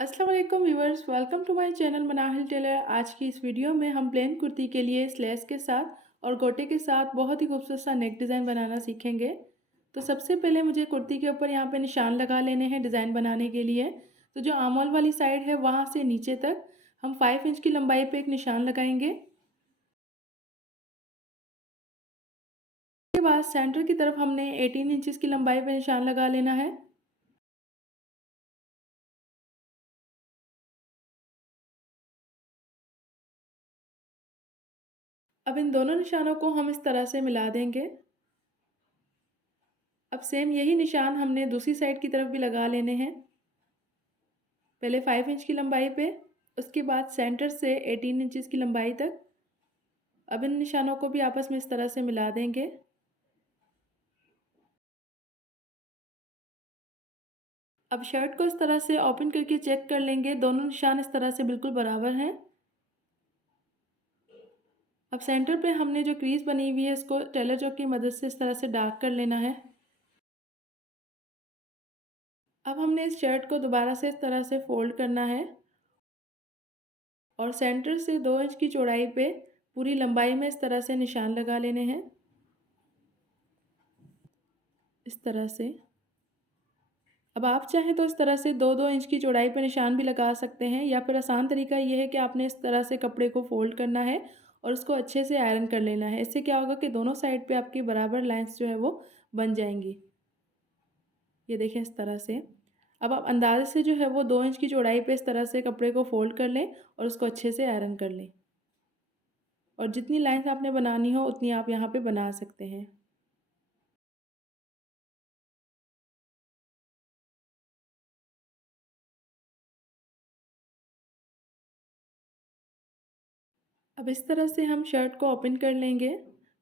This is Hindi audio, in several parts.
अस्सलाम वालेकुम viewers, welcome to my channel Manahil Tailor. आज की इस वीडियो में हम प्लेन कुर्ती के लिए स्लेस के साथ और गोटे के साथ बहुत ही खूबसूरत सा नेक डिज़ाइन बनाना सीखेंगे। तो सबसे पहले मुझे कुर्ती के ऊपर यहाँ पे निशान लगा लेने हैं डिज़ाइन बनाने के लिए। तो जो आर्म होल वाली साइड है वहाँ से नीचे तक हम 5 इंच की लंबाई पे एक निशान लगाएंगे। उसके बाद सेंटर की तरफ हमने 18 इंचज़ की लंबाई पे निशान लगा लेना है। अब इन दोनों निशानों को हम इस तरह से मिला देंगे। अब सेम यही निशान हमने दूसरी साइड की तरफ भी लगा लेने हैं। पहले 5 इंच की लंबाई पे, उसके बाद सेंटर से 18 इंचज़ की लंबाई तक। अब इन निशानों को भी आपस में इस तरह से मिला देंगे। अब शर्ट को इस तरह से ओपन करके चेक कर लेंगे, दोनों निशान इस तरह से बिल्कुल बराबर हैं। अब सेंटर पे हमने जो क्रीज बनी हुई है इसको टेलर चॉक की मदद से इस तरह से डार्क कर लेना है। अब हमने इस शर्ट को दोबारा से इस तरह से फोल्ड करना है और सेंटर से 2 इंच की चौड़ाई पे पूरी लंबाई में इस तरह से निशान लगा लेने हैं, इस तरह से। अब आप चाहें तो इस तरह से 2-2 इंच की चौड़ाई पे निशान भी लगा सकते हैं, या फिर आसान तरीका ये है कि आपने इस तरह से कपड़े को फ़ोल्ड करना है और उसको अच्छे से आयरन कर लेना है। इससे क्या होगा कि दोनों साइड पे आपकी बराबर लाइन्स जो है वो बन जाएँगी। ये देखें इस तरह से। अब आप अंदाज़े से जो है वो 2 इंच की चौड़ाई पे इस तरह से कपड़े को फ़ोल्ड कर लें और उसको अच्छे से आयरन कर लें। और जितनी लाइन्स आपने बनानी हो उतनी आप यहाँ पे बना सकते हैं। अब इस तरह से हम शर्ट को ओपन कर लेंगे।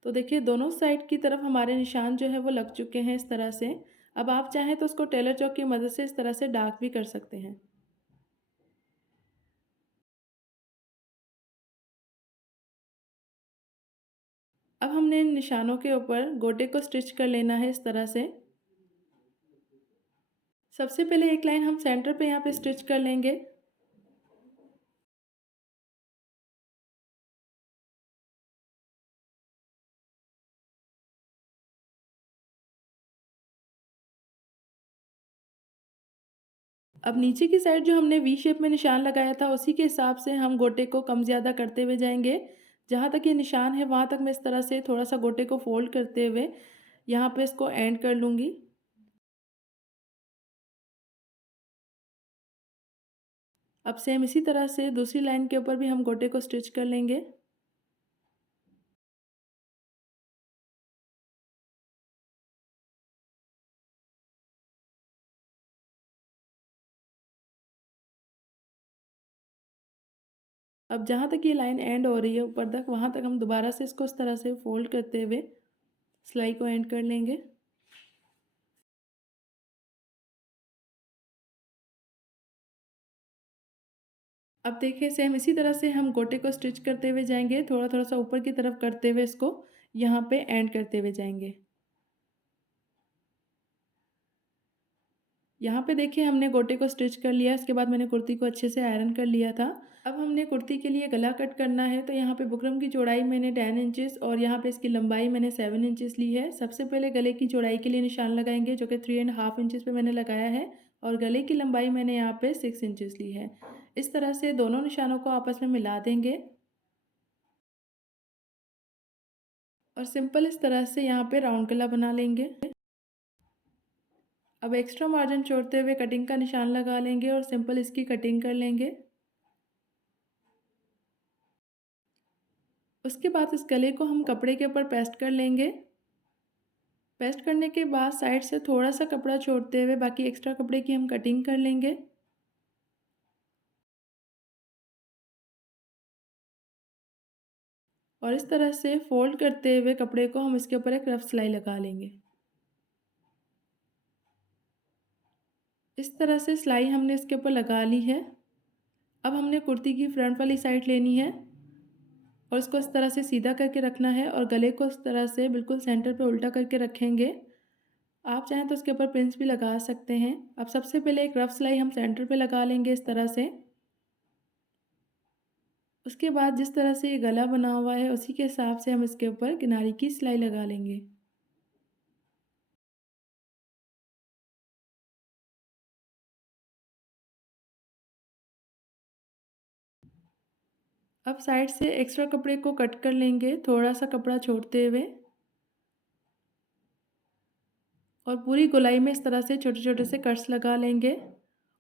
तो देखिए दोनों साइड की तरफ हमारे निशान जो है वो लग चुके हैं इस तरह से। अब आप चाहें तो उसको टेलर चॉक की मदद से इस तरह से डार्क भी कर सकते हैं। अब हमने इन निशानों के ऊपर गोटे को स्टिच कर लेना है इस तरह से। सबसे पहले एक लाइन हम सेंटर पे यहाँ पे स्टिच कर लेंगे। अब नीचे की साइड जो हमने वी शेप में निशान लगाया था उसी के हिसाब से हम गोटे को कम ज़्यादा करते हुए जाएंगे। जहाँ तक ये निशान है वहाँ तक मैं इस तरह से थोड़ा सा गोटे को फोल्ड करते हुए यहाँ पे इसको एंड कर लूँगी। अब सेम इसी तरह से दूसरी लाइन के ऊपर भी हम गोटे को स्टिच कर लेंगे। अब जहाँ तक ये लाइन एंड हो रही है ऊपर तक, वहाँ तक हम दोबारा से इसको इस तरह से फोल्ड करते हुए सिलाई को एंड कर लेंगे। अब देखिए सेम इसी तरह से हम गोटे को स्टिच करते हुए जाएंगे, थोड़ा थोड़ा सा ऊपर की तरफ करते हुए इसको यहाँ पे एंड करते हुए जाएंगे। यहाँ पे देखिए हमने गोटे को स्टिच कर लिया, इसके बाद मैंने कुर्ती को अच्छे से आयरन कर लिया था। अब हमने कुर्ती के लिए गला कट करना है। तो यहाँ पे बुकरम की चौड़ाई मैंने 10 इंचेस और यहाँ पे इसकी लंबाई मैंने 7 इंचेस ली है। सबसे पहले गले की चौड़ाई के लिए निशान लगाएंगे जो कि 3.5 इंचेस पे मैंने लगाया है, और गले की लंबाई मैंने यहाँ पे 6 इंचेस ली है। इस तरह से दोनों निशानों को आपस में मिला देंगे और सिंपल इस तरह से यहाँ पे राउंड गला बना लेंगे। अब एक्स्ट्रा मार्जिन छोड़ते हुए कटिंग का निशान लगा लेंगे और सिंपल इसकी कटिंग कर लेंगे। उसके बाद इस गले को हम कपड़े के ऊपर पेस्ट कर लेंगे। पेस्ट करने के बाद साइड से थोड़ा सा कपड़ा छोड़ते हुए बाकी एक्स्ट्रा कपड़े की हम कटिंग कर लेंगे। और इस तरह से फोल्ड करते हुए कपड़े को हम इसके ऊपर एक रफ सिलाई लगा लेंगे। इस तरह से सिलाई हमने इसके ऊपर लगा ली है। अब हमने कुर्ती की फ्रंट वाली साइड लेनी है और इसको इस तरह से सीधा करके रखना है और गले को इस तरह से बिल्कुल सेंटर पे उल्टा करके रखेंगे आप चाहें तो उसके ऊपर पिन्स भी लगा सकते हैं। अब सबसे पहले एक रफ़ सिलाई हम सेंटर पे लगा लेंगे इस तरह से। उसके बाद जिस तरह से ये गला बना हुआ है उसी के हिसाब से हम इसके ऊपर किनारे की सिलाई लगा लेंगे। अब साइड से एक्स्ट्रा कपड़े को कट कर लेंगे, थोड़ा-सा कपड़ा छोड़ते हुए, और पूरी गोलाई में इस तरह से छोटे-छोटे से कट्स लगा लेंगे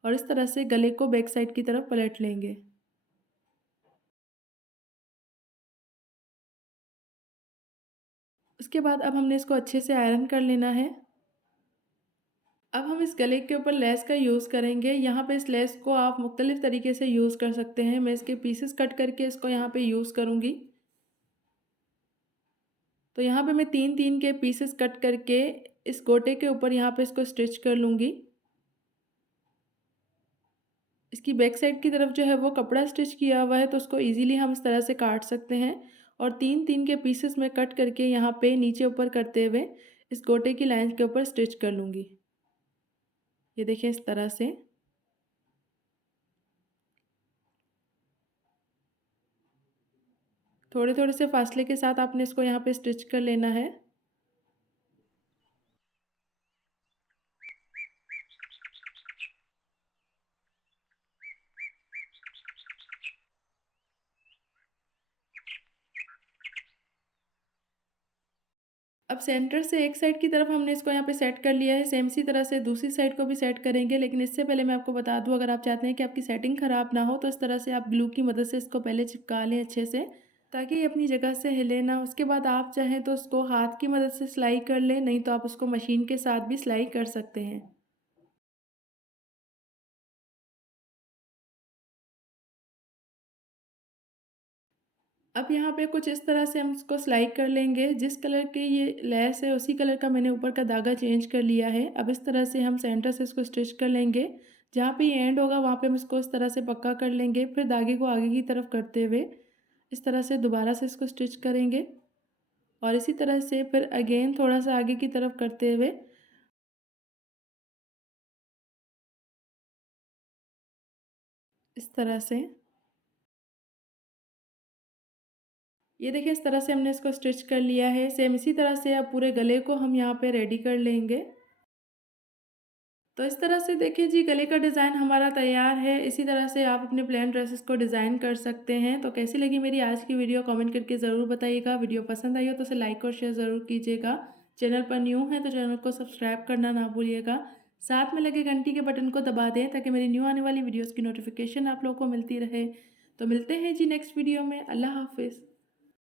और इस तरह से गले को बैक साइड की तरफ पलट लेंगे। उसके बाद अब हमने इसको अच्छे से आयरन कर लेना है। अब हम इस गले के ऊपर लेस का यूज़ करेंगे। यहाँ पे इस लेस को आप मुख्तलिफ़ तरीके से यूज़ कर सकते हैं। मैं इसके पीसेस कट करके इसको यहाँ पे यूज़ करूँगी। तो यहाँ पे मैं 3-3 के पीसेस कट करके इस गोटे के ऊपर यहाँ पे इसको स्टिच कर लूँगी। इसकी बैक साइड की तरफ जो है वो कपड़ा स्टिच किया हुआ है, तो उसको ईज़िली हम इस तरह से काट सकते हैं और 3-3 के पीसेस में कट करके यहाँ पे नीचे ऊपर करते हुए इस गोटे की लाइन के ऊपर स्टिच कर लूँगी। ये देखिए इस तरह से। थोड़े-थोड़े से फासले के साथ आपने इसको यहाँ पे स्टिच कर लेना है। अब सेंटर से एक साइड की तरफ हमने इसको यहाँ पे सेट कर लिया है, सेम इसी तरह से दूसरी साइड को भी सेट करेंगे। लेकिन इससे पहले मैं आपको बता दूँ, अगर आप चाहते हैं कि आपकी सेटिंग ख़राब ना हो तो इस तरह से आप ग्लू की मदद से इसको पहले चिपका लें अच्छे से, ताकि ये अपनी जगह से हिले ना। उसके बाद आप चाहें तो उसको हाथ की मदद से सिलाई कर लें, नहीं तो आप उसको मशीन के साथ भी सिलाई कर सकते हैं। अब यहाँ पे कुछ इस तरह से हम इसको सिलाई कर लेंगे। जिस कलर की ये लेस है उसी कलर का मैंने ऊपर का धागा चेंज कर लिया है। अब इस तरह से हम सेंटर से इसको स्टिच कर लेंगे। जहाँ पे ये एंड होगा वहाँ पे हम इसको इस तरह से पक्का कर लेंगे। फिर धागे को आगे की तरफ करते हुए इस तरह से दोबारा से इसको स्टिच करेंगे और इसी तरह से फिर अगेन थोड़ा-सा आगे की तरफ करते हुए इस तरह से, ये देखिए इस तरह से हमने इसको स्टिच कर लिया है। सेम इसी तरह से अब पूरे गले को हम यहाँ पे रेडी कर लेंगे। तो इस तरह से देखिए जी, गले का डिज़ाइन हमारा तैयार है। इसी तरह से आप अपने प्लेन ड्रेसेस को डिज़ाइन कर सकते हैं। तो कैसी लगी मेरी आज की वीडियो कमेंट करके ज़रूर बताइएगा। वीडियो पसंद आई हो तो उसे लाइक और शेयर ज़रूर कीजिएगा। चैनल पर न्यू हैं तो चैनल को सब्सक्राइब करना ना भूलिएगा। साथ में लगे घंटी के बटन को दबा दें ताकि मेरी न्यू आने वाली वीडियोज़ की नोटिफिकेशन आप लोगों को मिलती रहे। तो मिलते हैं जी नेक्स्ट वीडियो में। अल्लाह हाफ़िज़।